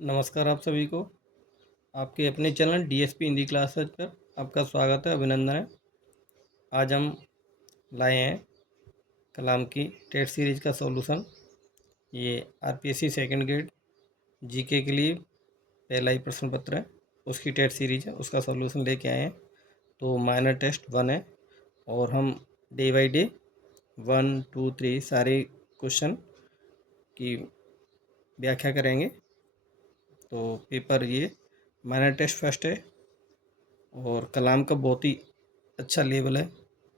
नमस्कार आप सभी को। आपके अपने चैनल डीएसपी हिंदी क्लासेज पर आपका स्वागत है, अभिनंदन है। आज हम लाए हैं कलाम की टेट सीरीज का सॉल्यूशन। ये आरपीएससी सेकंड ग्रेड जीके के लिए पहला ही प्रश्न पत्र है, उसकी टेट सीरीज है, उसका सॉल्यूशन लेके आए हैं। तो माइनर टेस्ट 1 है और हम डे बाई डे 1, 2, 3 सारे क्वेश्चन की व्याख्या करेंगे। तो पेपर ये माइनर टेस्ट फर्स्ट है और कलाम का बहुत ही अच्छा लेवल है,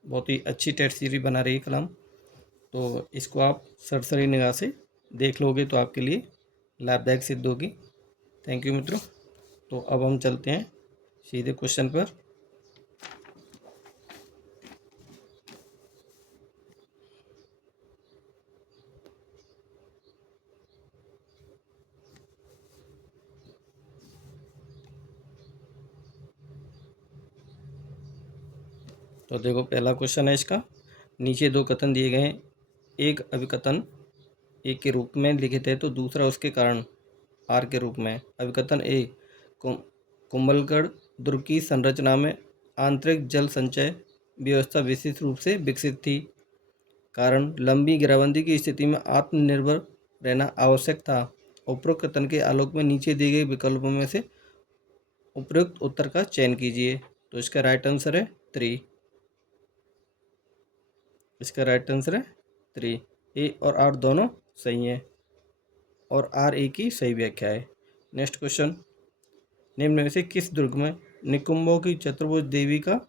बहुत ही अच्छी टेट सीरीज बना रही है कलाम। तो इसको आप सरसरी निगाह से देख लोगे तो आपके लिए लाभदायक सिद्ध होगी। थैंक यू मित्रों। तो अब हम चलते हैं सीधे क्वेश्चन पर। तो देखो पहला क्वेश्चन है इसका। नीचे दो कथन दिए गए हैं, एक अभिकथन एक के रूप में लिखित है तो दूसरा उसके कारण आर के रूप में। अभिकथन ए, कुंभलगढ़ दुर्ग की संरचना में आंतरिक जल संचय व्यवस्था विशेष रूप से विकसित थी। कारण लंबी घेराबंदी की स्थिति में आत्मनिर्भर रहना आवश्यक था। उपरोक्त कथन के आलोक में नीचे दिए गए विकल्पों में से उपयुक्त उत्तर का चयन कीजिए। तो इसका राइट आंसर है 3। इसका राइट आंसर है 3। ए और आर दोनों सही हैं और आर ए की सही व्याख्या है। नेक्स्ट क्वेश्चन, निम्न में से किस दुर्ग में निकुंभों की चतुर्भुज देवी का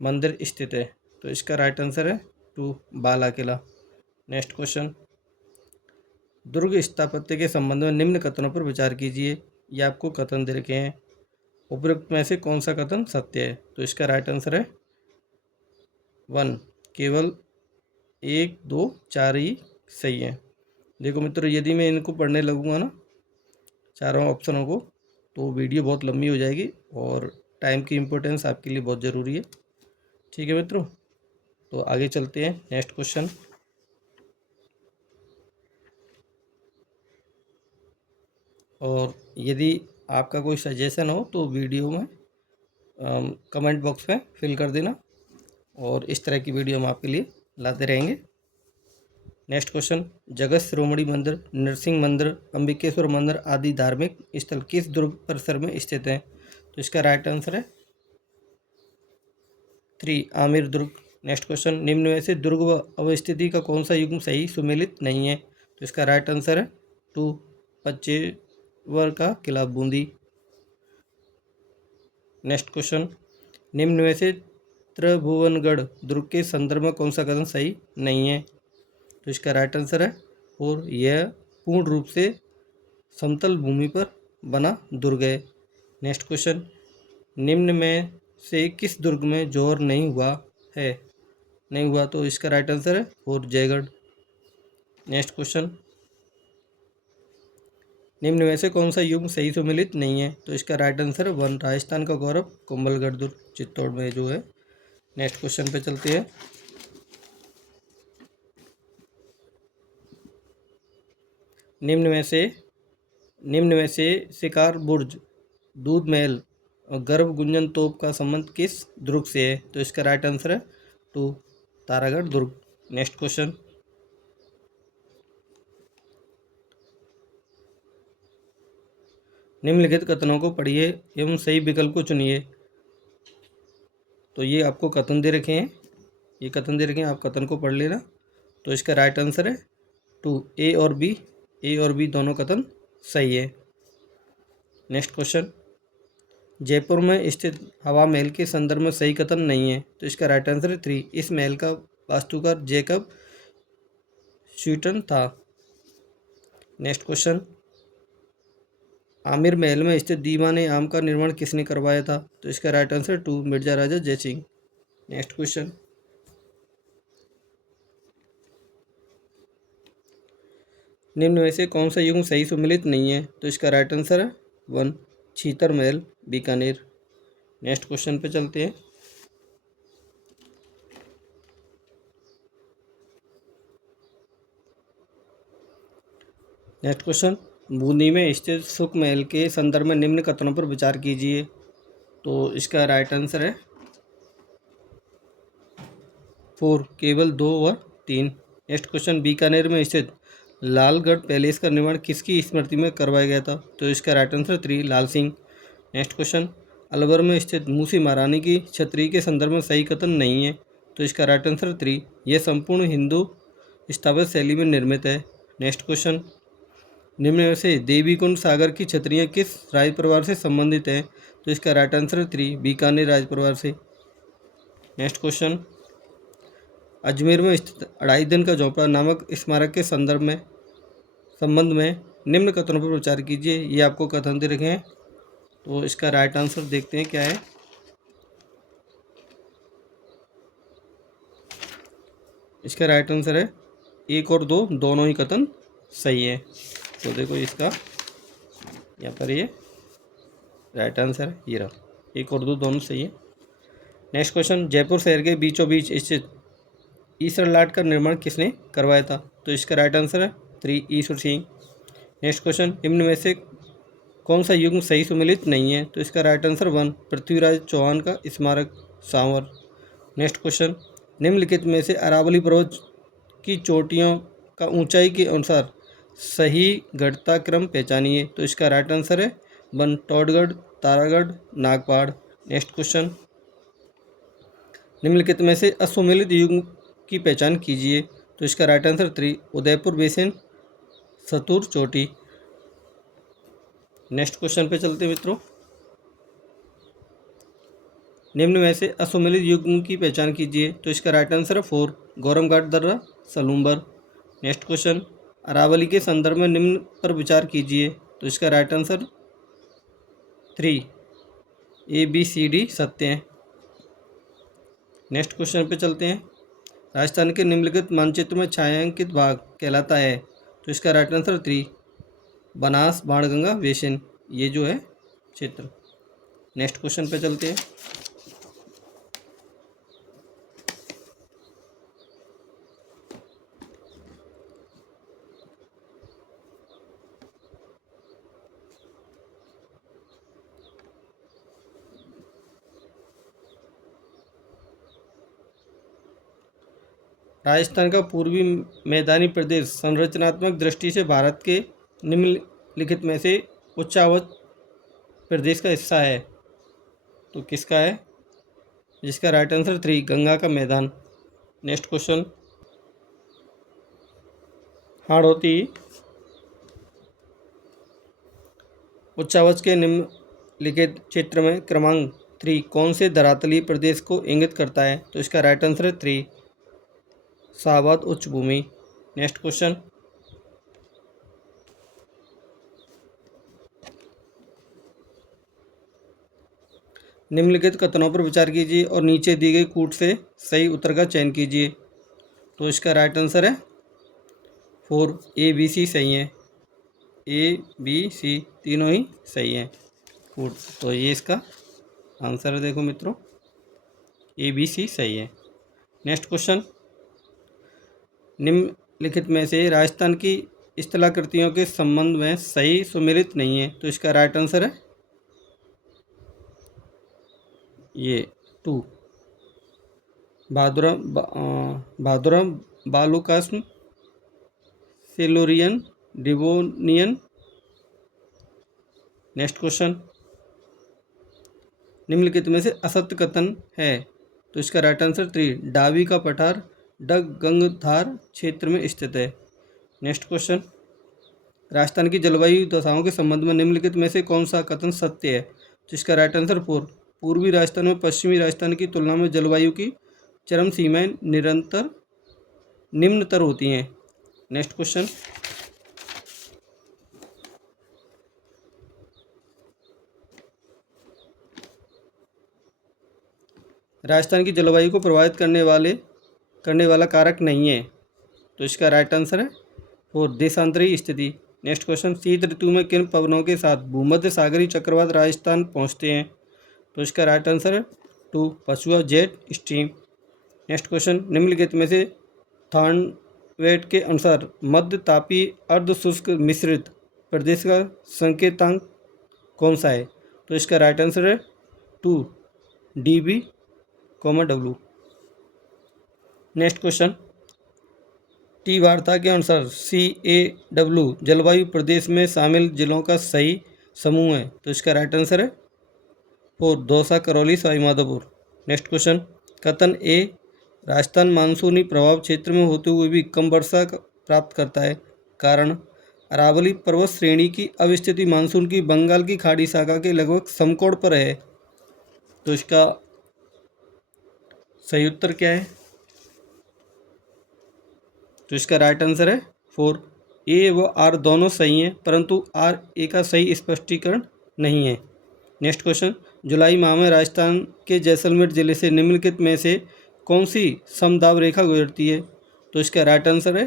मंदिर स्थित है? तो इसका राइट आंसर है 2, बाला किला। नेक्स्ट क्वेश्चन, दुर्ग स्थापत्य के संबंध में निम्न कथनों पर विचार कीजिए। ये आपको कथन दे रखे हैं, उपयुक्त में से कौन सा कथन सत्य है? तो इसका राइट आंसर है 1, केवल 1, 2, 4 ही सही है। देखो मित्रों, यदि मैं इनको पढ़ने लगूंगा ना चारों ऑप्शनों को तो वीडियो बहुत लंबी हो जाएगी और टाइम की इम्पोर्टेंस आपके लिए बहुत ज़रूरी है। ठीक है मित्रों, तो आगे चलते हैं। नेक्स्ट क्वेश्चन, और यदि आपका कोई सजेशन हो तो वीडियो में कमेंट बॉक्स में फिल कर देना और इस तरह की वीडियो हम आपके लिए लाते रहेंगे। नेक्स्ट क्वेश्चन, जगत शिरोमणि मंदिर, नरसिंह मंदिर, अंबिकेश्वर मंदिर आदि धार्मिक स्थल किस दुर्ग परिसर में स्थित हैं? तो इसका राइट आंसर है 3, आमेर दुर्ग। नेक्स्ट क्वेश्चन, निम्न में से दुर्ग व अवस्थिति का कौन सा युग्म सही सुमेलित नहीं है? तो इसका राइट आंसर है 2, पच्चेवर का किला बूंदी। नेक्स्ट क्वेश्चन, निम्न में से त्रिभुवनगढ़ दुर्ग के संदर्भ में कौन सा कथन सही नहीं है? तो इसका राइट आंसर है और यह पूर्ण रूप से समतल भूमि पर बना दुर्ग है। नेक्स्ट क्वेश्चन, निम्न में से किस दुर्ग में जौहर नहीं हुआ है? नहीं हुआ, तो इसका राइट आंसर है और जयगढ़। नेक्स्ट क्वेश्चन, निम्न में से कौन सा युग्म सही सुमेलित नहीं है? तो इसका राइट आंसर है 1, राजस्थान का गौरव कुंभलगढ़ दुर्ग चित्तौड़ में जो है। नेक्स्ट क्वेश्चन पे चलते हैं। निम्न में से शिकार बुर्ज, दूध महल और गर्भ गुंजन तोप का संबंध किस दुर्ग से है? तो इसका राइट आंसर है 2, तारागढ़ दुर्ग। नेक्स्ट क्वेश्चन, निम्नलिखित कथनों को पढ़िए एवं सही विकल्प को चुनिए। तो ये आपको कथन दे रखे हैं, ये कथन दे रखे हैं, आप कथन को पढ़ लेना। तो इसका राइट आंसर है 2, ए और बी दोनों कथन सही है। नेक्स्ट क्वेश्चन, जयपुर में स्थित हवा महल के संदर्भ में सही कथन नहीं है। तो इसका राइट आंसर है 3, इस महल का वास्तुकार जैकब स्वीटन था। नेक्स्ट क्वेश्चन, आमिर महल में स्थित दीवाने आम का निर्माण किसने करवाया था? तो इसका राइट आंसर 2, मिर्जा राजा जयसिंह। नेक्स्ट क्वेश्चन, निम्न में से कौन सा युग्म सही सुमेलित नहीं है? तो इसका राइट आंसर है 1, छीतर महल बीकानेर। नेक्स्ट क्वेश्चन पे चलते हैं। नेक्स्ट क्वेश्चन, बूंदी में स्थित सुख महल के संदर्भ में निम्न कथनों पर विचार कीजिए। तो इसका राइट आंसर है 4, केवल 2 और 3। नेक्स्ट क्वेश्चन, बीकानेर में स्थित लालगढ़ पैलेस का निर्माण किसकी स्मृति में करवाया गया था? तो इसका राइट आंसर 3, लाल सिंह। नेक्स्ट क्वेश्चन, अलवर में स्थित मूसी महारानी की छतरी के संदर्भ में सही कथन नहीं है। तो इसका राइट आंसर 3, यह संपूर्ण हिंदू स्थापत्य शैली में निर्मित है। नेक्स्ट क्वेश्चन, निम्न में से देवीकुंड सागर की छतरियाँ किस राज परिवार से संबंधित हैं? तो इसका राइट आंसर 3, बीकानेर राज परिवार से। नेक्स्ट क्वेश्चन, अजमेर में स्थित अढ़ाई दिन का झोंपड़ा नामक स्मारक के संबंध में निम्न कथनों पर विचार कीजिए। ये आपको कथन दे रखे हैं। तो इसका राइट आंसर देखते हैं क्या है। इसका राइट आंसर है 1 और 2 दोनों ही कथन सही है। तो देखो इसका यहाँ पर ये राइट आंसर है, ये रहा, 1 और 2 दोनों सही है। नेक्स्ट क्वेश्चन, जयपुर शहर के बीचों बीच स्थित ईश्वर लाट का निर्माण किसने करवाया था? तो इसका राइट आंसर है 3, ईश्वर सिंह। नेक्स्ट क्वेश्चन, निम्न में से कौन सा युग्म सही सुमेलित नहीं है? तो इसका राइट आंसर 1, पृथ्वीराज चौहान का स्मारक सांवर। नेक्स्ट क्वेश्चन, निम्नलिखित में से अरावली पर्वत की चोटियों का ऊंचाई के अनुसार सही घटता क्रम पहचानिए। तो इसका राइट आंसर है 1, टोडगढ़, तारागढ़, नागपाड़। नेक्स्ट क्वेश्चन, निम्नलिखित में से असुमेलित युग्म की पहचान कीजिए। तो इसका राइट आंसर 3, उदयपुर बेसिन, सतुर चोटी। नेक्स्ट क्वेश्चन पे चलते हैं मित्रों, निम्न में से असुमेलित युग्म की पहचान कीजिए। तो इसका राइट आंसर है 4, गौरमघाट दर्रा, सलूम्बर। नेक्स्ट क्वेश्चन, अरावली के संदर्भ में निम्न पर विचार कीजिए। तो इसका राइट आंसर 3, ABCD सत्य हैं। नेक्स्ट क्वेश्चन पे चलते हैं, राजस्थान के निम्नलिखित मानचित्र में छायांकित भाग कहलाता है। तो इसका right answer 3, Banas, Banganga, basin, ये जो है क्षेत्र। नेक्स्ट क्वेश्चन पे चलते हैं, राजस्थान का पूर्वी मैदानी प्रदेश संरचनात्मक दृष्टि से भारत के निम्नलिखित में से उच्चावच प्रदेश का हिस्सा है। तो किसका है? जिसका राइट आंसर 3, गंगा का मैदान। नेक्स्ट क्वेश्चन, हाड़ौती उच्चावच के निम्नलिखित क्षेत्र में क्रमांक 3 कौन से धरातलीय प्रदेश को इंगित करता है? तो इसका राइट आंसर है 3, शाहबाद उच्च भूमि। नेक्स्ट क्वेश्चन, निम्नलिखित कथनों पर विचार कीजिए और नीचे दी गई कूट से सही उत्तर का चयन कीजिए। तो इसका राइट आंसर है 4, ABC सही है, ABC तीनों ही सही हैं कूट। तो ये इसका आंसर है, देखो मित्रों, ABC सही है। नेक्स्ट क्वेश्चन, निम्नलिखित में से राजस्थान की स्थलाकृतियों के संबंध में सही सुमेलित नहीं है। तो इसका राइट आंसर है ये 2, भादुरम, बालुकास्म, सिल्यूरियन, डिवोनियन। नेक्स्ट क्वेश्चन, निम्नलिखित में से असत्य कथन है। तो इसका राइट आंसर 3, डावी का पठार गंगधार क्षेत्र में स्थित है। नेक्स्ट क्वेश्चन, राजस्थान की जलवायु दशाओं के संबंध में निम्नलिखित में से कौन सा कथन सत्य है? तो इसका राइट आंसर 4, पूर्वी राजस्थान में पश्चिमी राजस्थान की तुलना में जलवायु की चरम सीमाएं निम्नतर होती हैं। नेक्स्ट क्वेश्चन, राजस्थान की जलवायु को प्रभावित करने वाला कारक नहीं है। तो इसका राइट आंसर है 4, देशांतरी स्थिति। नेक्स्ट क्वेश्चन, शीत ऋतु में किन पवनों के साथ भूमध्य सागरीय चक्रवात राजस्थान पहुंचते हैं? तो इसका राइट आंसर है 2, पछुआ, जेट स्ट्रीम। नेक्स्ट क्वेश्चन, निम्नलिखित में से थॉर्नवेट के अनुसार मध्य तापीय अर्ध शुष्क मिश्रित प्रदेश का संकेतांक कौन सा है? तो इसका राइट आंसर है 2 dB, W। Next question, T वार्ता के अनुसार CAW जलवायु प्रदेश में शामिल जिलों का सही समूह है। तो इसका राइट आंसर है 4 दौसा, करौली, सवाईमाधोपुर। नेक्स्ट क्वेश्चन, कथन ए राजस्थान मानसूनी प्रभाव क्षेत्र में होते हुए भी कम वर्षा प्राप्त करता है। कारण, अरावली पर्वत श्रेणी की अवस्थिति मानसून की बंगाल की खाड़ी शाखा के लगभग समकोण पर है। तो इसका सही उत्तर क्या है? तो इसका राइट आंसर है 4। ए व आर दोनों सही हैं, परंतु आर ए का सही स्पष्टीकरण नहीं है। नेक्स्ट क्वेश्चन, जुलाई माह में राजस्थान के जैसलमेर जिले से निम्नलिखित में से कौन सी समदाब रेखा गुजरती है? तो इसका राइट आंसर है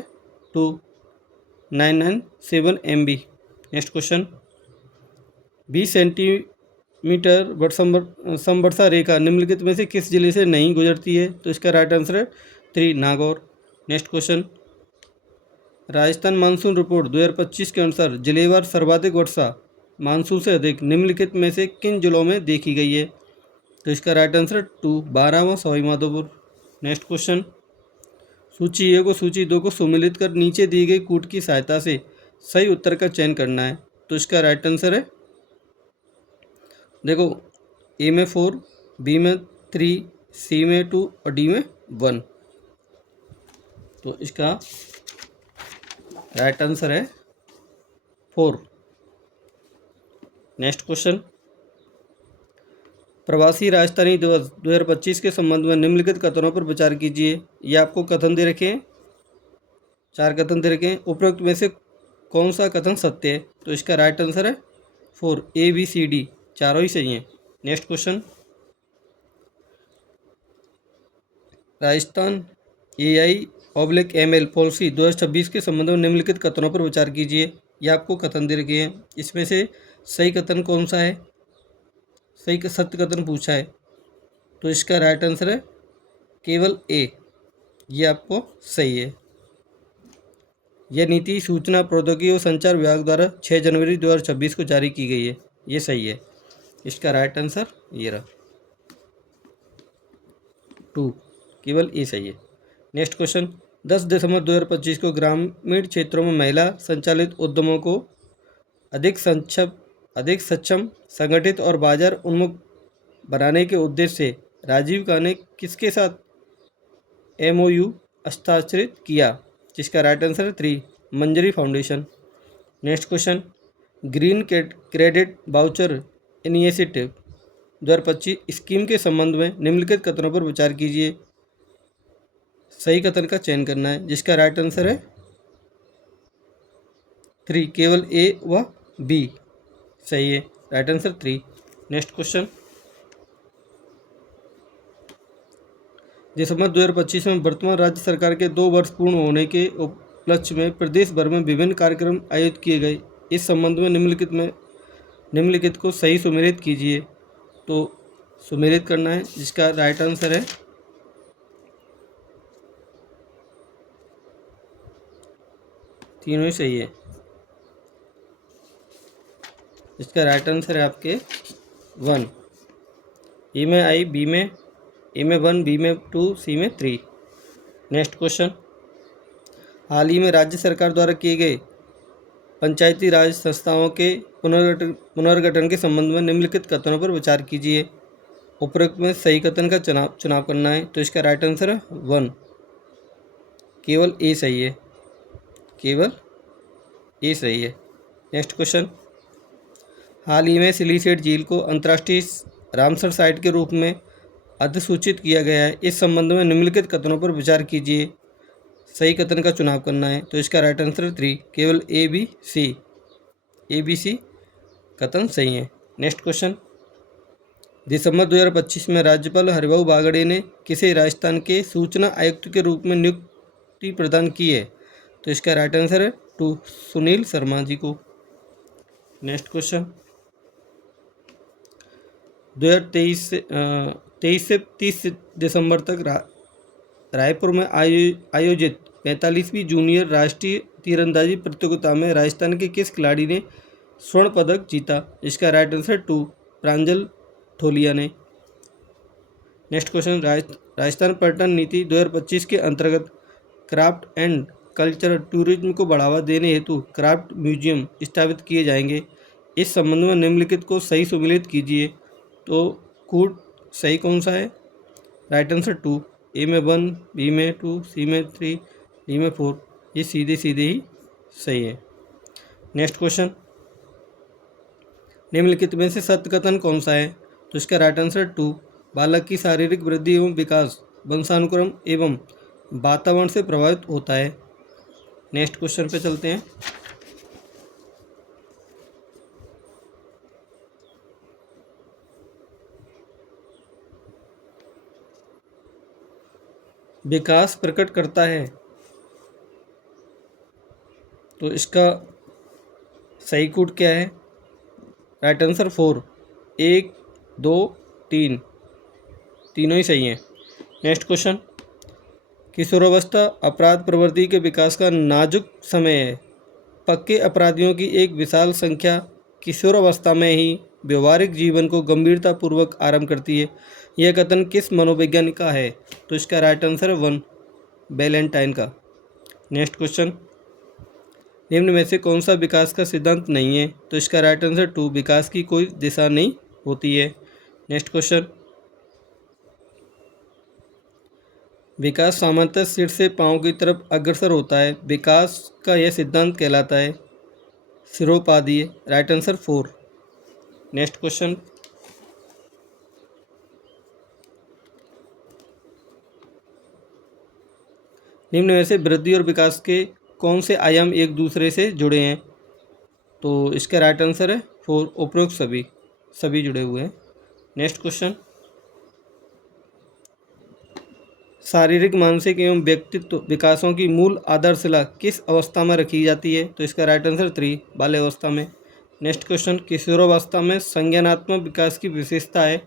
2997 MB। नेक्स्ट क्वेश्चन, 20 सेंटीमीटर समवर्षा रेखा निम्नलिखित में से किस जिले से नहीं गुजरती है? तो इसका राइट आंसर है 3 Nagaur. Next question, Rajasthan monsoon report 2025 के अनुसार जिलेवार सर्वाधिक वर्षा मानसून से अधिक निम्नलिखित में से किन जिलों में देखी गई है? तो इसका राइट आंसर 2 बारां व सवाईमाधोपुर। नेक्स्ट क्वेश्चन, सूची ए को सूची 2 को सुमेलित कर नीचे दी गई कूट की सहायता से सही उत्तर का चयन करना है। तो इसका राइट आंसर है, देखो, ए में 4, बी में 3, सी में 2 और डी में 1। तो इसका राइट आंसर है 4। नेक्स्ट क्वेश्चन, प्रवासी राजधानी दिवस 2025 के संबंध में निम्नलिखित कथनों पर विचार कीजिए। ये आपको कथन दे रखे हैं, 4 कथन दे रखे हैं। उपरोक्त में से कौन सा कथन सत्य है? तो इसका राइट आंसर है 4 A B C D, चारों ही सही हैं। Next question, Rajasthan AI/ML policy 2026 के संबंध में निम्नलिखित कथनों पर विचार कीजिए। ये आपको कथन दे रखे हैं, इसमें से सही कथन कौन सा है? सही सत्य कथन पूछा है। तो इसका राइट आंसर है केवल ए, ये आपको सही है। यह नीति सूचना प्रौद्योगिकी और संचार विभाग द्वारा 6 जनवरी 2026 को जारी की गई है, ये सही है। इसका राइट आंसर ये रहा 2, केवल ए सही है। नेक्स्ट क्वेश्चन, 10 दिसंबर 2025 को ग्रामीण क्षेत्रों में महिला संचालित उद्यमों को अधिक सक्षम, संगठित और बाजार उन्मुख बनाने के उद्देश्य से राजीव गांधी ने किसके साथ MOU हस्ताक्षरित किया? जिसका राइट आंसर है 3 Manjari foundation. Next question, green credit voucher initiative 2025 scheme के संबंध में निम्नलिखित कथनों पर विचार कीजिए। सही कथन का चयन करना है, जिसका राइट आंसर है 3, केवल ए व बी सही है। Right answer 3। नेक्स्ट क्वेश्चन, दिसंबर 2025 में वर्तमान राज्य सरकार के 2 वर्ष पूर्ण होने के उपलक्ष्य में प्रदेश भर में विभिन्न कार्यक्रम आयोजित किए गए। इस संबंध में निम्नलिखित को सही सुमेलित कीजिए। तो सुमेलित करना है, जिसका राइट आंसर है तीनों ही सही है। इसका राइट आंसर है आपके 1, ए में आई, बी में ए में 1, बी में 2, सी में 3। नेक्स्ट क्वेश्चन, हाल ही में राज्य सरकार द्वारा किए गए पंचायती राज संस्थाओं के पुनर्गठन के संबंध में निम्नलिखित कथनों पर विचार कीजिए। उपरोक्त में सही कथन का चुनाव करना है। तो इसका राइट आंसर है 1, केवल ए सही है, केवल ए सही है। नेक्स्ट क्वेश्चन, हाल ही में सिलीसेट झील को अंतर्राष्ट्रीय रामसर साइट के रूप में अधिसूचित किया गया है। इस संबंध में निम्नलिखित कथनों पर विचार कीजिए। सही कथन का चुनाव करना है। तो इसका राइट आंसर 3, केवल ए बी सी कथन सही है। नेक्स्ट क्वेश्चन, दिसंबर 2025 में राज्यपाल हरिभाऊ बागड़े ने किसे राजस्थान के सूचना आयुक्त के रूप में नियुक्ति प्रदान की है? तो इसका राइट आंसर है 2, सुनील शर्मा जी को। नेक्स्ट क्वेश्चन, 2023 से 30 दिसंबर तक रायपुर में आयोजित 45वीं जूनियर राष्ट्रीय तीरंदाजी प्रतियोगिता में राजस्थान के किस खिलाड़ी ने स्वर्ण पदक जीता? इसका राइट आंसर 2 प्रांजल ठोलिया ने। नेक्स्ट क्वेश्चन, राजस्थान पर्यटन नीति 2025 के अंतर्गत क्राफ्ट एंड कल्चरल टूरिज्म को बढ़ावा देने हेतु क्राफ्ट म्यूजियम स्थापित किए जाएंगे। इस संबंध में निम्नलिखित को सही सुमेलित कीजिए। तो कूट सही कौन सा है? राइट आंसर 2, ए में 1, बी में 2, सी में 3, डी में 4। ये सीधे सीधे ही सही है। नेक्स्ट क्वेश्चन, निम्नलिखित में से सत्य कथन कौन सा है? तो इसका राइट आंसर 2 बालक की शारीरिक वृद्धि एवं विकास वंशानुक्रम एवं वातावरण से प्रभावित होता है। नेक्स्ट क्वेश्चन पे चलते हैं। विकास प्रकट करता है, तो इसका सही कूट क्या है? राइट आंसर 4, 1, 2, 3, तीनों ही सही हैं। नेक्स्ट क्वेश्चन, किशोरावस्था अपराध प्रवृत्ति के विकास का नाजुक समय है। पक्के अपराधियों की एक विशाल संख्या किशोरावस्था में ही व्यवहारिक जीवन को गंभीरतापूर्वक आरंभ करती है। यह कथन किस मनोवैज्ञानिक का है? तो इसका राइट आंसर है 1 बैलेंटाइन का। नेक्स्ट क्वेश्चन, निम्न में से कौन सा विकास का सिद्धांत नहीं है? तो इसका राइट आंसर 2 विकास की कोई दिशा नहीं होती है। नेक्स्ट क्वेश्चन, विकास सामान्यतः सिर से पांव की तरफ अग्रसर होता है। विकास का यह सिद्धांत कहलाता है सिरोपाधीय। Right answer 4। नेक्स्ट क्वेश्चन, निम्न में से वृद्धि और विकास के कौन से आयाम एक दूसरे से जुड़े हैं? तो इसका राइट आंसर है 4 उपरोक्त सभी जुड़े हुए हैं। नेक्स्ट क्वेश्चन, शारीरिक मानसिक एवं व्यक्तित्व विकासों की मूल आधारशिला किस अवस्था में रखी जाती है? तो इसका राइट आंसर 3 बाल्यावस्था में। नेक्स्ट क्वेश्चन, किशोरावस्था में संज्ञानात्मक विकास की विशेषता है?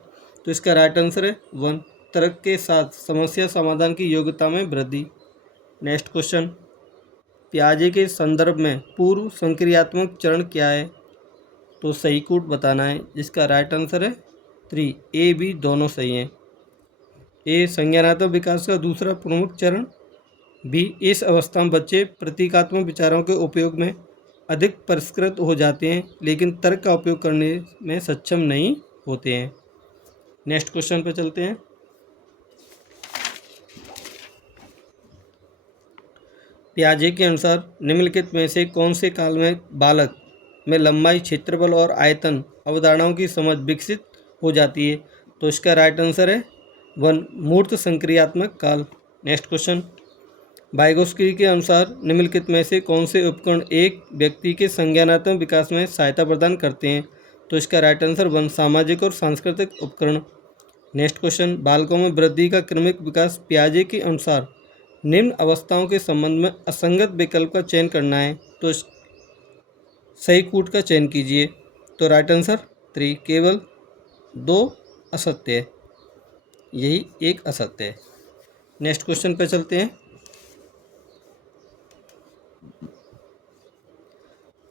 तो इसका राइट आंसर है 1 तर्क के साथ समस्या समाधान की योग्यता में वृद्धि। नेक्स्ट क्वेश्चन, पियाजे के संदर्भ में पूर्व संक्रियात्मक चरण क्या है? तो सही कूट बताना है, जिसका राइट आंसर है 3 ए बी दोनों सही हैं। ए संज्ञानात्मक विकास का दूसरा प्रमुख चरण, बी इस अवस्था में बच्चे प्रतीकात्मक विचारों के उपयोग में अधिक परिष्कृत हो जाते हैं लेकिन तर्क का उपयोग करने में सक्षम नहीं होते हैं। नेक्स्ट क्वेश्चन पर चलते हैं। पियाजे के अनुसार निम्नलिखित में से कौन से काल में बालक में लंबाई, क्षेत्रफल और आयतन अवधारणाओं की समझ विकसित हो जाती है? तो इसका राइट आंसर है 1 मूर्त संक्रियात्मक काल। नेक्स्ट क्वेश्चन, वाइगोस्की के अनुसार निम्नलिखित में से कौन से उपकरण एक व्यक्ति के संज्ञानात्मक विकास में सहायता प्रदान करते हैं? तो इसका राइट आंसर 1 सामाजिक और सांस्कृतिक उपकरण। नेक्स्ट क्वेश्चन, बालकों में वृद्धि का क्रमिक विकास पियाजे के अनुसार निम्न अवस्थाओं के संबंध में असंगत विकल्प का चयन करना है, तो सही कूट का चयन कीजिए। तो राइट आंसर 3 केवल 2 असत्य है, यही एक असत्य है। नेक्स्ट क्वेश्चन पे चलते हैं।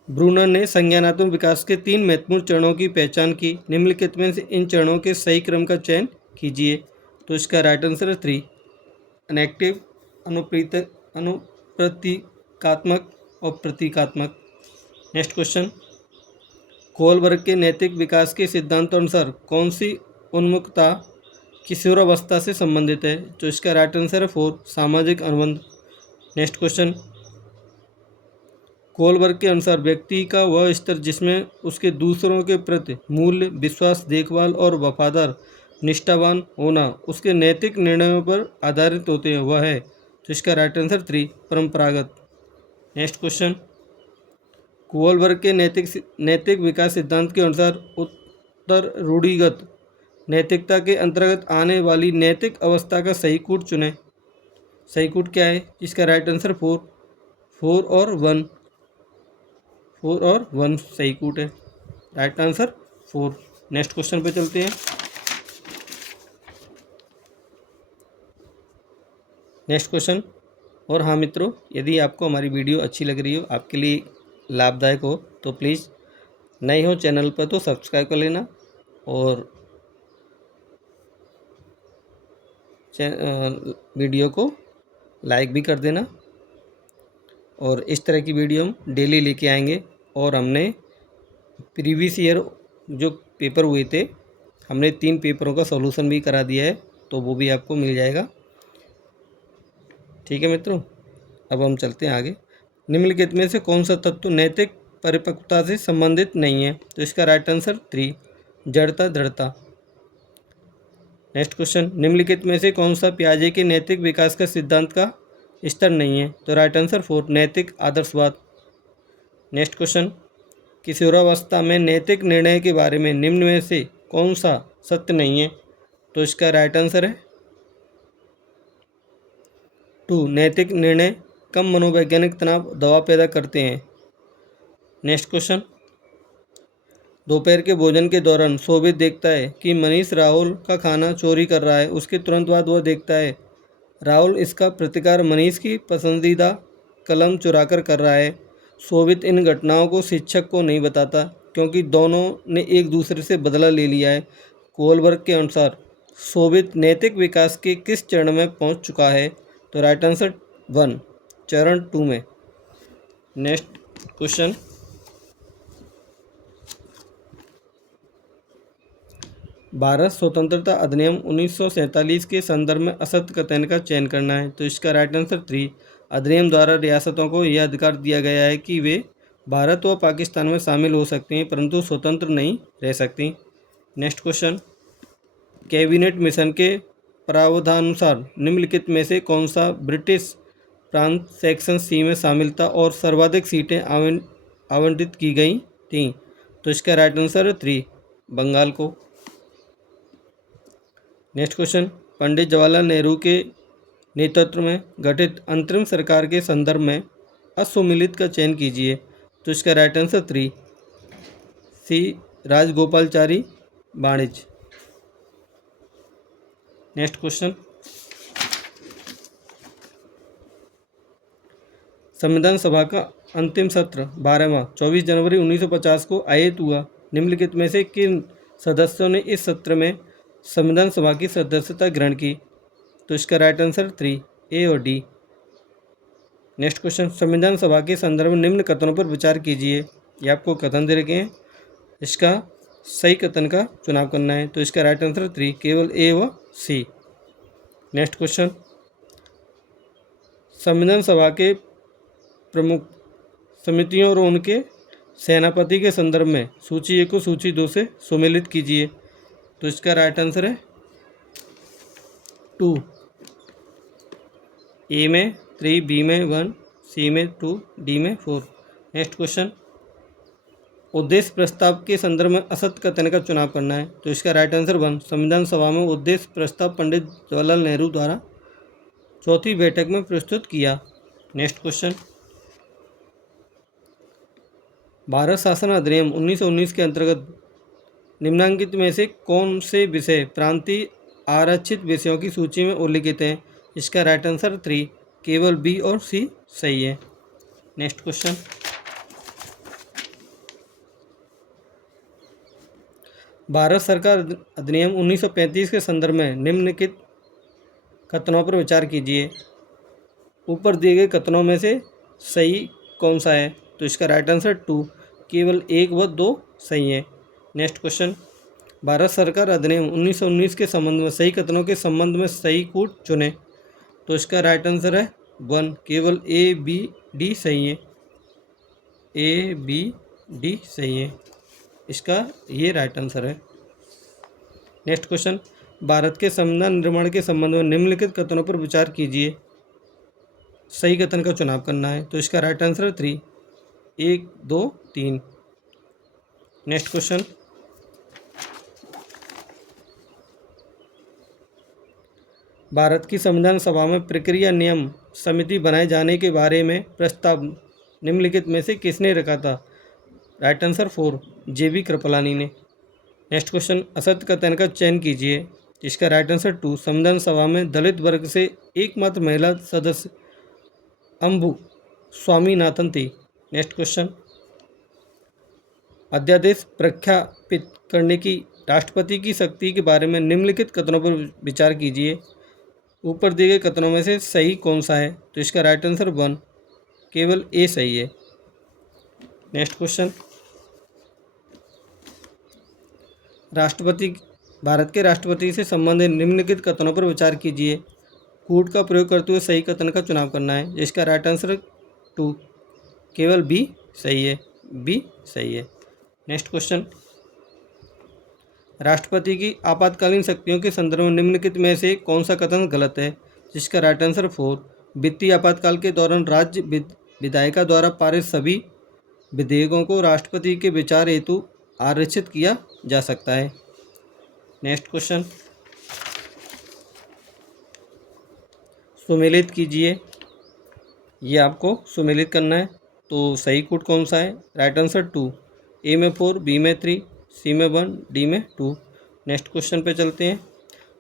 ब्रूनर ने संज्ञानात्मक विकास के 3 महत्वपूर्ण चरणों की पहचान की। निम्नलिखित में से इन चरणों के सही क्रम का चयन कीजिए। तो इसका राइट आंसर है 3 अनेक्टिव, अनुप्रतीकात्मक और प्रतीकात्मक। नेक्स्ट क्वेश्चन, कोलबर्ग के नैतिक विकास के सिद्धांतानुसार कौन सी उन्मुखता किशोरावस्था से संबंधित है? तो इसका राइट आंसर है 4 सामाजिक अनुबंध। नेक्स्ट क्वेश्चन, कोलबर्ग के अनुसार व्यक्ति का वह स्तर जिसमें उसके दूसरों के प्रति मूल्य, विश्वास, देखभाल और वफादार निष्ठावान होना उसके नैतिक निर्णयों पर आधारित होते हैं वह है? तो इसका राइट आंसर 3 परंपरागत। नेक्स्ट क्वेश्चन, कोलबर्ग के नैतिक विकास सिद्धांत के अनुसार उत्तर रूढ़िगत नैतिकता के अंतर्गत आने वाली नैतिक अवस्था का सही कूट चुनें। सही कूट क्या है? इसका राइट आंसर 4 और 1 सही कूट है। Right answer 4। नेक्स्ट क्वेश्चन पे चलते हैं। नेक्स्ट क्वेश्चन, और हाँ मित्रों, यदि आपको हमारी वीडियो अच्छी लग रही हो, आपके लिए लाभदायक हो, तो प्लीज़ नए हो चैनल पर तो सब्सक्राइब कर लेना और वीडियो को लाइक भी कर देना। और इस तरह की वीडियो हम डेली लेके आएंगे। और हमने प्रीवियस ईयर जो पेपर हुए थे, हमने 3 पेपरों का सॉल्यूशन भी करा दिया है, तो वो भी आपको मिल जाएगा। ठीक है मित्रों, अब हम चलते हैं आगे। निम्नलिखित में से कौन सा तत्व नैतिक परिपक्वता से संबंधित नहीं है? तो इसका राइट आंसर 3, जड़ता दृढ़ता। नेक्स्ट क्वेश्चन, निम्नलिखित में से कौन सा पियाजे के नैतिक विकास का सिद्धांत का स्तर नहीं है? तो राइट आंसर 4, नैतिक आदर्शवाद। नेक्स्ट क्वेश्चन, किशोरावस्था में नैतिक निर्णय के बारे में निम्न में से कौन सा सत्य नहीं है? तो इसका राइट आंसर है 2, नैतिक निर्णय कम मनोवैज्ञानिक तनाव दबाव पैदा करते हैं। नेक्स्ट क्वेश्चन, दोपहर के भोजन के दौरान शोभित देखता है कि मनीष राहुल का खाना चोरी कर रहा है। उसके तुरंत बाद वह देखता है राहुल इसका प्रतिकार मनीष की पसंदीदा कलम चुराकर कर रहा है। शोभित इन घटनाओं को शिक्षक को नहीं बताता क्योंकि दोनों ने एक दूसरे से बदला ले लिया है। कोलबर्ग के अनुसार शोभित नैतिक विकास के किस चरण में पहुंच चुका है? तो राइट आंसर 1, चरण 2 में। नेक्स्ट क्वेश्चन, भारत स्वतंत्रता अधिनियम 1947 के संदर्भ में असत्य कथन का चयन करना है। तो इसका राइट आंसर 3, अधिनियम द्वारा रियासतों को यह अधिकार दिया गया है कि वे भारत व पाकिस्तान में शामिल हो सकती हैं परंतु स्वतंत्र नहीं रह सकती। नेक्स्ट क्वेश्चन, कैबिनेट मिशन के प्रावधानुसार निम्नलिखित में से कौन सा ब्रिटिश प्रांत सेक्शन सी में शामिल था और सर्वाधिक सीटें आवंटित की गई थीं? तो इसका राइट आंसर है 3, बंगाल को। नेक्स्ट क्वेश्चन, पंडित जवाहरलाल नेहरू के नेतृत्व में गठित अंतरिम सरकार के संदर्भ में असुमिलित का चयन कीजिए। तो इसका राइट आंसर 3, सी, राजगोपालचारी वाणिज्य। नेक्स्ट क्वेश्चन, संविधान सभा का अंतिम सत्र 12वां 24 जनवरी 1950 को आयोजित हुआ। निम्नलिखित में से किन सदस्यों ने इस सत्र में संविधान सभा की सदस्यता ग्रहण की? तो इसका राइट आंसर 3, ए और डी। नेक्स्ट क्वेश्चन, संविधान सभा के संदर्भ में निम्न कथनों पर विचार कीजिए। ये आपको कथन दे रखे हैं, इसका सही कथन का चुनाव करना है। तो इसका राइट आंसर 3, केवल ए व सी। नेक्स्ट क्वेश्चन, संविधान सभा के प्रमुख समितियों और उनके सेनापति के संदर्भ में सूची 1 को सूची 2 से सुमेलित कीजिए। तो इसका राइट आंसर है 2, ए में 3, बी में 1, सी में 2, डी में 4। नेक्स्ट क्वेश्चन, उद्देश्य प्रस्ताव के संदर्भ में असत्य कथन का चुनाव करना है। तो इसका राइट आंसर 1, संविधान सभा में उद्देश्य प्रस्ताव पंडित जवाहरलाल नेहरू द्वारा चौथी बैठक में प्रस्तुत किया। नेक्स्ट क्वेश्चन, भारत शासन अधिनियम 1919 के अंतर्गत निम्नलिखित में से कौन से विषय प्रांतीय आरक्षित विषयों की सूची में उल्लिखित हैं? इसका राइट आंसर 3, केवल बी और सी सही है। नेक्स्ट क्वेश्चन, भारत सरकार अधिनियम 1935 के संदर्भ में निम्नलिखित कथनों पर विचार कीजिए। ऊपर दिए गए कथनों में से सही कौन सा है? तो इसका राइट आंसर 2, केवल 1 व 2 सही है। नेक्स्ट क्वेश्चन, भारत सरकार अधिनियम 1919 के संबंध में सही कथनों के संबंध में सही कूट चुने। तो इसका राइट आंसर है 1, केवल ए, बी, डी सही है। ए, बी, डी सही है, इसका ये राइट आंसर है। नेक्स्ट क्वेश्चन, भारत के संविधान निर्माण के संबंध में निम्नलिखित कथनों पर विचार कीजिए। सही कथन का चुनाव करना है। तो इसका राइट आंसर है 3, 1, 2, 3। नेक्स्ट क्वेश्चन, भारत की संविधान सभा में प्रक्रिया नियम समिति बनाए जाने के बारे में प्रस्ताव निम्नलिखित में से किसने रखा था? Right answer 4, JB. कृपलानी ने। नेक्स्ट क्वेश्चन, असत्य कथन का चयन कीजिए। इसका राइट आंसर 2, संविधान सभा में दलित वर्ग से एकमात्र महिला सदस्य अंबु स्वामीनाथन थी। नेक्स्ट क्वेश्चन, अध्यादेश प्रख्यापित करने की राष्ट्रपति की शक्ति के बारे में निम्नलिखित कथनों पर विचार कीजिए। ऊपर दिए गए कथनों में से सही कौन सा है? तो इसका राइट आंसर 1, केवल ए सही है। नेक्स्ट क्वेश्चन, राष्ट्रपति भारत के राष्ट्रपति से संबंधित निम्नलिखित कथनों पर विचार कीजिए। कूट का प्रयोग करते हुए सही कथन का चुनाव करना है, जिसका राइट आंसर 2, केवल बी सही है। बी सही है। नेक्स्ट क्वेश्चन, राष्ट्रपति की आपातकालीन शक्तियों के संदर्भ में निम्नलिखित में से कौन सा कथन गलत है? जिसका राइट आंसर 4, वित्तीय आपातकाल के दौरान राज्य विधायिका द्वारा पारित सभी विधेयकों को राष्ट्रपति के विचार हेतु आरक्षित किया जा सकता है। नेक्स्ट क्वेश्चन, सुमेलित कीजिए। ये आपको सुमेलित करना है, तो सही कूट कौन सा है? राइट आंसर 2, ए में 4, बी में 3, सी में 1, डी में 2। नेक्स्ट क्वेश्चन पे चलते हैं।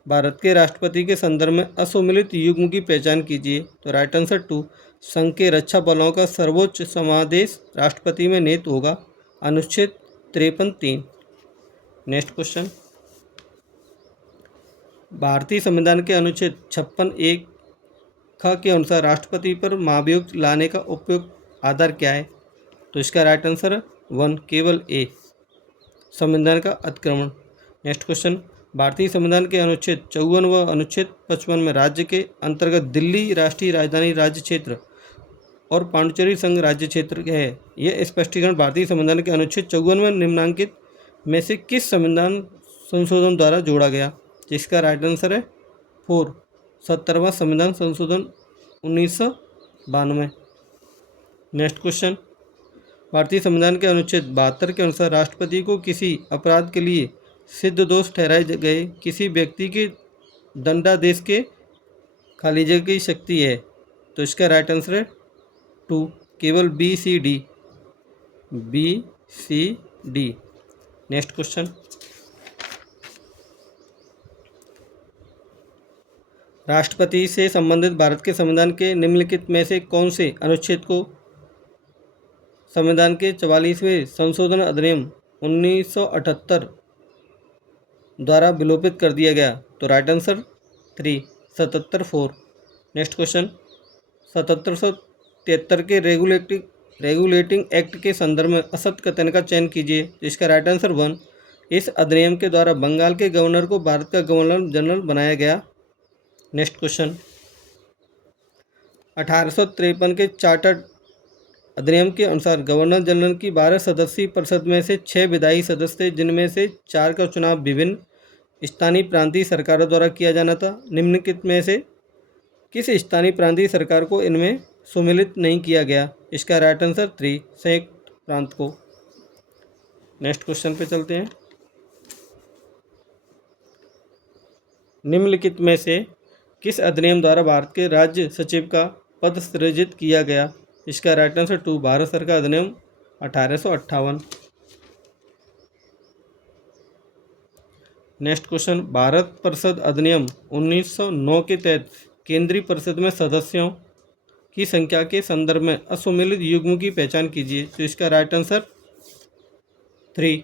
भारत के राष्ट्रपति के संदर्भ में असुमेलित युग्म की पहचान कीजिए। तो राइट आंसर 2, संघ के रक्षा बलों का सर्वोच्च समादेश राष्ट्रपति में निहित होगा। अनुच्छेद 53(3). नेक्स्ट क्वेश्चन, भारतीय संविधान के अनुच्छेद 56(1) के अनुसार राष्ट्रपति पर महाभियोग लाने का उपयुक्त आधार क्या है? तो इसका राइट आंसर 1, केवल ए, संविधान का अतिक्रमण। नेक्स्ट क्वेश्चन, भारतीय संविधान के अनुच्छेद 54 व अनुच्छेद 55 में राज्य के अंतर्गत दिल्ली राष्ट्रीय राजधानी राज्य क्षेत्र और पांडिचेरी संघ राज्य क्षेत्र है। यह स्पष्टीकरण भारतीय संविधान के अनुच्छेद 54 में निम्नांकित में से किस संविधान संशोधन द्वारा जोड़ा गया? जिसका राइट आंसर है 4, 70वां संविधान संशोधन 1992। नेक्स्ट क्वेश्चन, भारतीय संविधान के अनुच्छेद 72 के अनुसार राष्ट्रपति को किसी अपराध के लिए सिद्ध दोष ठहराए गए किसी व्यक्ति के दंडादेश के खारिज की शक्ति है। तो इसका राइट आंसर है 2, केवल B C D. B C D. Next question, राष्ट्रपति से संबंधित भारत के संविधान के निम्नलिखित में से कौन से अनुच्छेद को संविधान के 44वें संशोधन अधिनियम 1978 द्वारा विलोपित कर दिया गया? तो राइट आंसर 3, 77(4). नेक्स्ट क्वेश्चन, 1773 के रेगुलेटिंग एक्ट के संदर्भ में असत्य कथन का चयन कीजिए। जिसका राइट आंसर 1, इस अधिनियम के द्वारा बंगाल के गवर्नर को भारत का गवर्नर जनरल बनाया गया। नेक्स्ट क्वेश्चन, 1853 के चार्टर्ड अधिनियम के अनुसार गवर्नर जनरल की 12 सदस्यीय परिषद में से 6 विधायी सदस्य थे, जिनमें से 4 का चुनाव विभिन्न स्थानीय प्रांतीय सरकारों द्वारा किया जाना था। निम्नलिखित में से किस स्थानीय प्रांतीय सरकार को इनमें सम्मिलित नहीं किया गया? इसका राइट आंसर 3, संयुक्त प्रांत को। नेक्स्ट क्वेश्चन पे चलते हैं। निम्नलिखित में से किस अधिनियम द्वारा भारत के राज्य सचिव का पद सृजित किया गया? इसका राइट आंसर 2, भारत सरकार अधिनियम 1858। नेक्स्ट क्वेश्चन, भारत परिषद अधिनियम 1909 के तहत केंद्रीय परिषद में सदस्यों की संख्या के संदर्भ में असुमेलित युग्म की पहचान कीजिए। तो इसका राइट आंसर 3,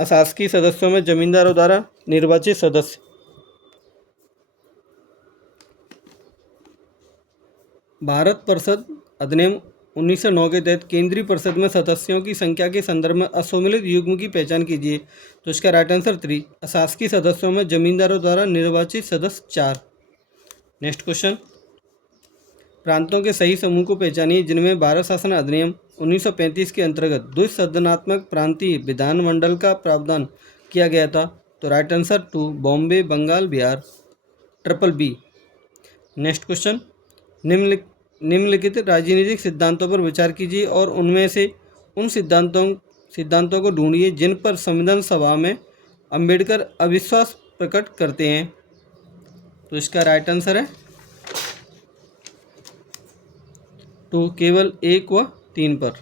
अशासकीय सदस्यों में जमींदारों द्वारा निर्वाचित सदस्य। भारत परिषद अधिनियम 1909 के तहत केंद्रीय परिषद में सदस्यों की संख्या के संदर्भ में असुमेलित युग्म की पहचान कीजिए। तो इसका राइट आंसर 3, अशासकीय सदस्यों में जमींदारों द्वारा निर्वाचित सदस्य 4। नेक्स्ट क्वेश्चन, प्रांतों के सही समूह को पहचानिए जिनमें भारत शासन अधिनियम 1935 के अंतर्गत द्विसदनात्मक प्रांतीय विधानमंडल का प्रावधान किया गया था। तो right answer 2, Bombay, Bengal, Bihar, triple B. Next question, निम्नलिखित राजनीतिक सिद्धांतों पर विचार कीजिए और उनमें से उन सिद्धांतों को ढूंढिए जिन पर संविधान सभा में अंबेडकर अविश्वास प्रकट करते हैं। तो इसका राइट आंसर है 2, केवल 1 व 3 पर।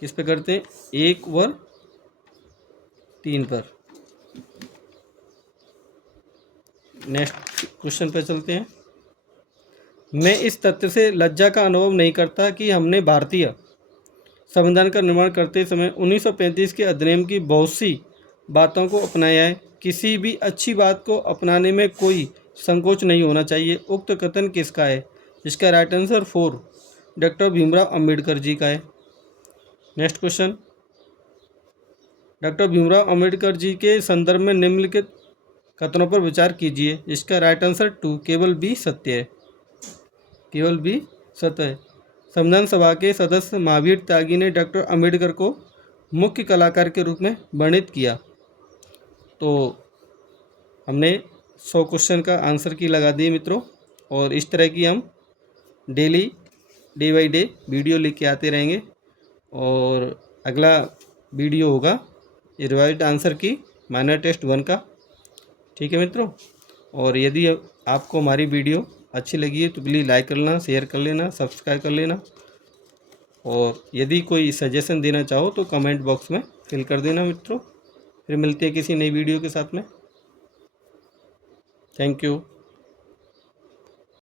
किस पे करते हैं? 1 व 3 पर। नेक्स्ट क्वेश्चन पे चलते हैं। मैं इस तथ्य से लज्जा का अनुभव नहीं करता कि हमने भारतीय संविधान का निर्माण करते समय 1935 के अधिनियम की बहुत सी बातों को अपनाया है। किसी भी अच्छी बात को अपनाने में कोई संकोच नहीं होना चाहिए। उक्त कथन किसका है? इसका right answer 4 doctor Bhimrao Ambedkar ji का है। Next question, doctor Bhimrao Ambedkar ji के संदर्भ में निम्नलिखित कथनों पर विचार कीजिए। इसका राइट आंसर 2 केवल बी सत्य है। केवल बी सत्य है। संविधान सभा के सदस्य महावीर त्यागी ने डॉक्टर अंबेडकर को मुख्य कलाकार के रूप में वर्णित किया। तो हमने 100 क्वेश्चन का आंसर की लगा दिए मित्रों, और इस तरह की हम daily day by day video लेके आते रहेंगे। और अगला वीडियो होगा रिवाइज्ड आंसर की माइनर टेस्ट 1 का। ठीक है मित्रों, और यदि आपको हमारी वीडियो अच्छी लगी है तो प्लीज़ लाइक कर लेना, शेयर कर लेना, सब्सक्राइब कर लेना, और यदि कोई सजेशन देना चाहो तो कमेंट बॉक्स में फिल कर देना मित्रों। फिर मिलते हैं किसी नई वीडियो के साथ में। Thank you.